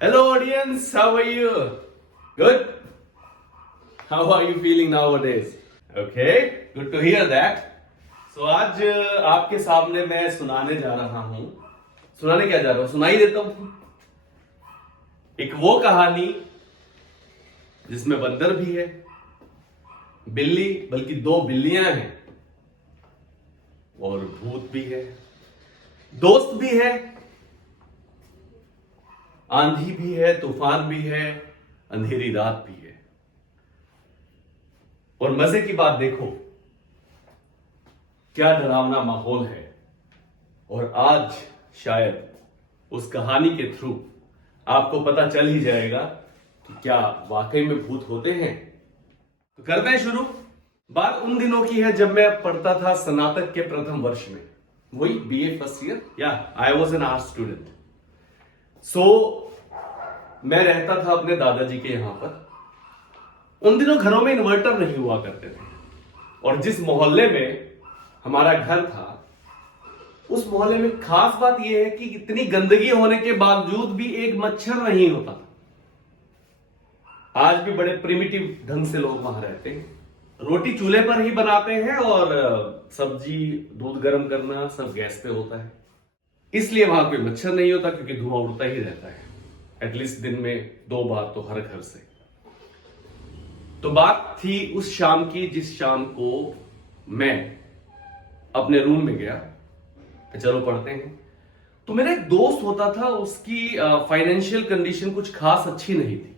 Hello audience, how are you? Good? How are you feeling nowadays? Okay, good to hear that. So आज आपके सामने मैं सुनाने जा रहा हूं। सुनाने क्या जा रहा हूं? सुनाई देता हूं। एक वो कहानी जिसमें बंदर भी है, बिल्ली, बल्कि दो बिल्लियां हैं और भूत भी है, दोस्त भी है, आंधी भी है, तूफान भी है, अंधेरी रात भी है। और मजे की बात देखो, क्या डरावना माहौल है। और आज शायद उस कहानी के थ्रू आपको पता चल ही जाएगा कि क्या वाकई में भूत होते हैं। तो करते हैं शुरू। बात उन दिनों की है जब मैं पढ़ता था स्नातक के प्रथम वर्ष में, वही बीए फर्स्ट ईयर। या I was an art student. So मैं रहता था अपने दादाजी के यहां पर। उन दिनों घरों में इन्वर्टर नहीं हुआ करते थे, और जिस मोहल्ले में हमारा घर था उस मोहल्ले में खास बात यह है कि इतनी गंदगी होने के बावजूद भी एक मच्छर नहीं होता था। आज भी बड़े प्रिमिटिव ढंग से लोग वहां रहते हैं, रोटी चूल्हे पर ही बनाते हैं और सब्जी दूध गर्म करना सब गैस पे होता है। इसलिए वहां कोई मच्छर नहीं होता, क्योंकि धुआं उड़ता ही रहता है, एटलीस्ट दिन में 2 बार तो हर घर से। तो बात थी उस शाम की जिस शाम को मैं अपने रूम में गया, चलो पढ़ते हैं। तो मेरा एक दोस्त होता था, उसकी फाइनेंशियल कंडीशन कुछ खास अच्छी नहीं थी।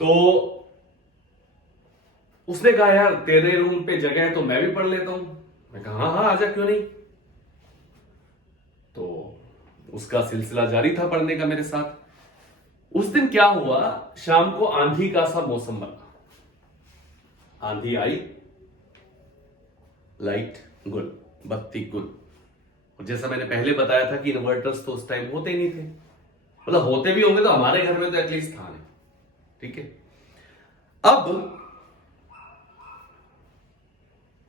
तो उसने कहा यार तेरे रूम पे जगह है तो मैं भी पढ़ लेता हूं। मैं कहा हाँ हाँ आजा, क्यों नहीं। तो उसका सिलसिला जारी था पढ़ने का मेरे साथ। उस दिन क्या हुआ, शाम को आंधी का सा मौसम बना। आंधी आई, लाइट गुल, बत्ती गुल। और जैसा मैंने पहले बताया था कि इन्वर्टर्स तो उस टाइम होते ही नहीं थे, मतलब होते भी होंगे तो हमारे घर में तो एटलीस्ट था नहीं। ठीक है। अब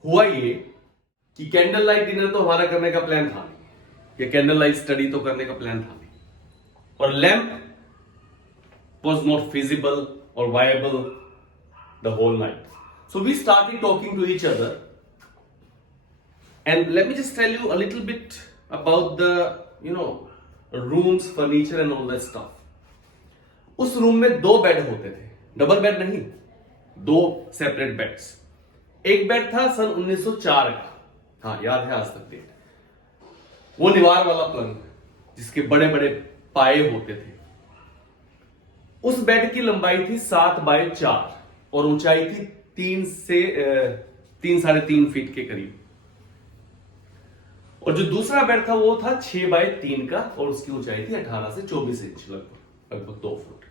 हुआ ये कि कैंडल लाइट डिनर तो हमारा करने का प्लान था नहीं, या कैंडल लाइट स्टडी तो करने का प्लान था नहीं, और lamp was not feasible or viable the whole night. So we started talking to each other, and let me just tell you a little bit about the rooms, furniture and all that stuff. उस room में 2 bed होते थे, double bed नहीं, 2 separate beds. एक bed था सन 1904 का, हाँ याद है आज तक डेट, वो निवार वाला पलंग जिसके बड़े बड़े पाए होते थे। उस बेड की लंबाई थी 7 बाय 4 और ऊंचाई थी 3 से 3-3.5 फीट के करीब। और जो दूसरा बेड था वो था 6 बाय 3 का और उसकी ऊंचाई थी 18 से 24 इंच, लगभग 2 foot.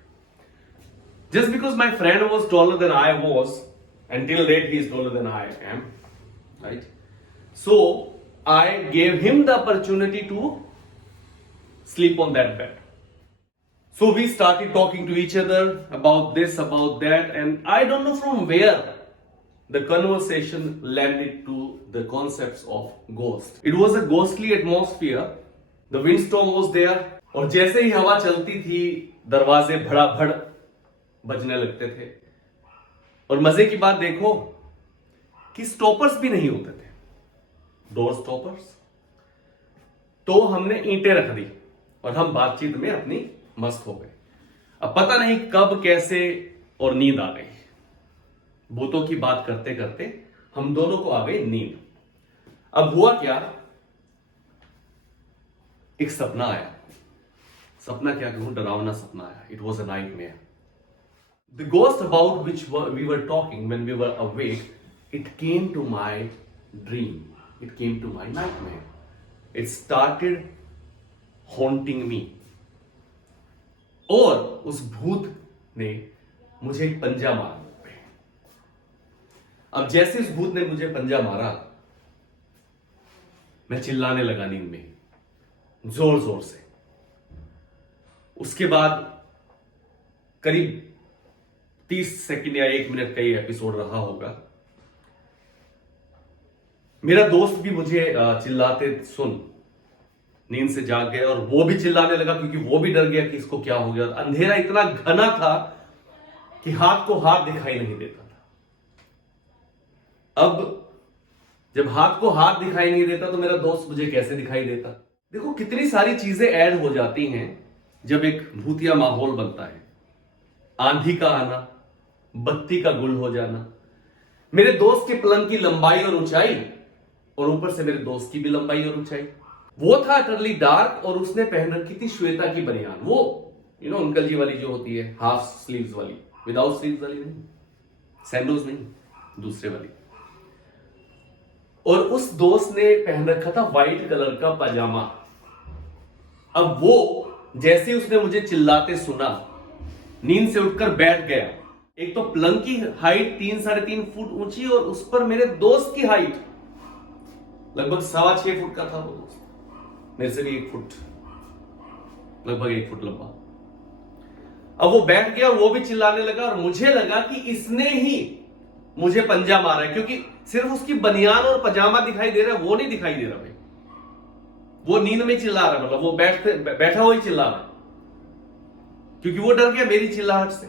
Just because my friend was taller than I was, and till date he is taller than I am, right? So I gave him the opportunity to sleep on that bed. So we started talking to each other about this, about that, and I don't know from where the conversation landed to the concepts of ghost. It was a ghostly atmosphere. The windstorm was there, और जैसे ही हवा चलती थी दरवाजे भड़ाभड़ बजने लगते थे। और मजे की बात देखो कि स्टॉपर्स भी नहीं होते थे, डोर स्टॉपर्स। तो हमने ईंटें रख दी और हम बातचीत में अपनी मस्त हो गए। अब पता नहीं कब कैसे और नींद आ गई। भूतों की बात करते करते हम दोनों को आ गई नींद। अब हुआ क्या, एक सपना आया। सपना क्या कहूं, डरावना सपना आया। It was a nightmare. The ghost about which we were talking when we were awake, it came to my dream, it came to my nightmare. It started haunting me. और उस भूत ने मुझे एक पंजा मारा। अब जैसे उस भूत ने मुझे पंजा मारा, मैं चिल्लाने लगा नींद में जोर जोर से। उसके बाद करीब 30 सेकंड या 1 मिनट का ये एपिसोड रहा होगा। मेरा दोस्त भी मुझे चिल्लाते सुन नींद से जाग गया और वो भी चिल्लाने लगा क्योंकि वो भी डर गया कि इसको क्या हो गया। और अंधेरा इतना घना था कि हाथ को हाथ दिखाई नहीं देता था। अब जब हाथ को हाथ दिखाई नहीं देता तो मेरा दोस्त मुझे कैसे दिखाई देता। देखो कितनी सारी चीजें ऐड हो जाती हैं जब एक भूतिया माहौल बनता है। आंधी का आना, बत्ती का गुल हो जाना, मेरे दोस्त के पलंग की लंबाई और ऊंचाई, और ऊपर से मेरे दोस्त की भी लंबाई और ऊंचाई। वो था अटरली डार्क और उसने पहन रखी थी श्वेता की बनियान, वो अंकल जी वाली जो होती है, हाफ स्लीव्स वाली, विदाउट स्लीव्स वाली नहीं, सैंडोज नहीं, दूसरे वाली। और उस दोस्त ने पहन रखा था व्हाइट कलर का पजामा। अब वो जैसे उसने मुझे चिल्लाते सुना, नींद से उठकर बैठ गया। एक तो पलंग की हाइट 3-3.5 फुट ऊंची और उस पर मेरे दोस्त की हाइट लगभग 6.25 फुट का था। वो दोस्त मेरे से भी 1 फुट, लगभग 1 फुट लंबा। अब वो बैठ गया और वो भी चिल्लाने लगा और मुझे लगा कि इसने ही मुझे पंजा मारा है, क्योंकि सिर्फ उसकी बनियान और पजामा दिखाई दे रहा है, वो नहीं दिखाई दे रहा भाई। वो नींद में चिल्ला रहा है, मतलब वो बैठा हुआ ही चिल्ला रहा है, क्योंकि वो डर गया मेरी चिल्लाहट से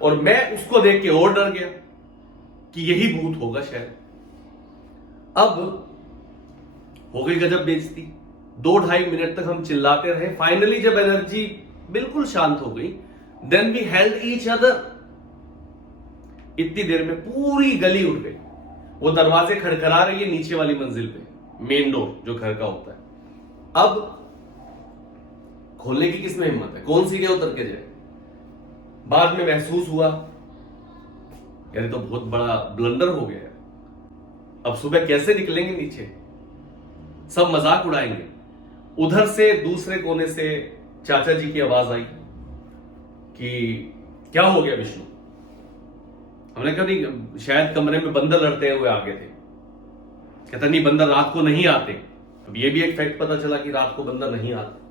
और मैं उसको देख के और डर गया कि यही भूत होगा शायद। अब हो गई गजब बेइज्जती। 2-2.5 मिनट तक हम चिल्लाते रहे। फाइनली जब एनर्जी बिल्कुल शांत हो गई, then we held each other. इतनी देर में पूरी गली उठ गई। वो दरवाजे खड़खड़ा रही है नीचे वाली मंजिल पे, मेन डोर जो घर का होता है। अब खोलने की किसमें हिम्मत है, कौन सी के उतर के जाए। बाद में महसूस हुआ यार ये तो बहुत बड़ा ब्लंडर हो गया है। अब सुबह कैसे निकलेंगे नीचे, सब मजाक उड़ाएंगे। उधर से दूसरे कोने से चाचा जी की आवाज आई कि क्या हो गया विष्णु। हमने कहा नहीं, शायद कमरे में बंदर लड़ते हुए आ गए थे। कहता नहीं, बंदर रात को नहीं आते। अब ये भी एक फैक्ट पता चला कि रात को बंदर नहीं आते।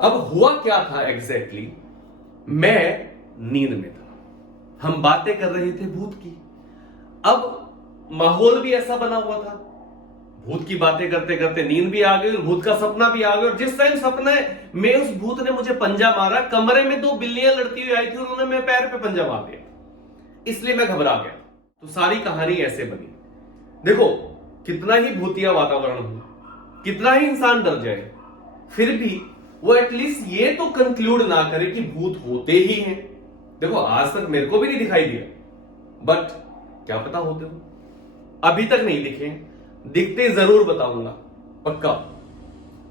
अब हुआ क्या था एग्जैक्टली, मैं नींद में था, हम बातें कर रहे थे भूत की। अब माहौल भी ऐसा बना हुआ था, भूत की बातें करते करते नींद भी आ गई और भूत का सपना भी आ गया। और जिस टाइम सपने में उस भूत ने मुझे पंजा मारा, कमरे में 2 बिल्लियां लड़ती हुई आई थी, उन्होंने मेरे पैर पे पंजा मार दिया, इसलिए मैं घबरा गया। तो सारी कहानी ऐसे बनी। देखो कितना ही भूतिया वातावरण हो, कितना ही इंसान डर जाए, फिर भी वो एटलीस्ट ये तो कंक्लूड ना करे कि भूत होते ही हैं। देखो आज तक मेरे को भी नहीं दिखाई दिया, बट क्या पता होते हो। अभी तक नहीं दिखे, दिखते जरूर बताऊंगा, पक्का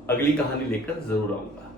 अगली कहानी लेकर जरूर आऊंगा।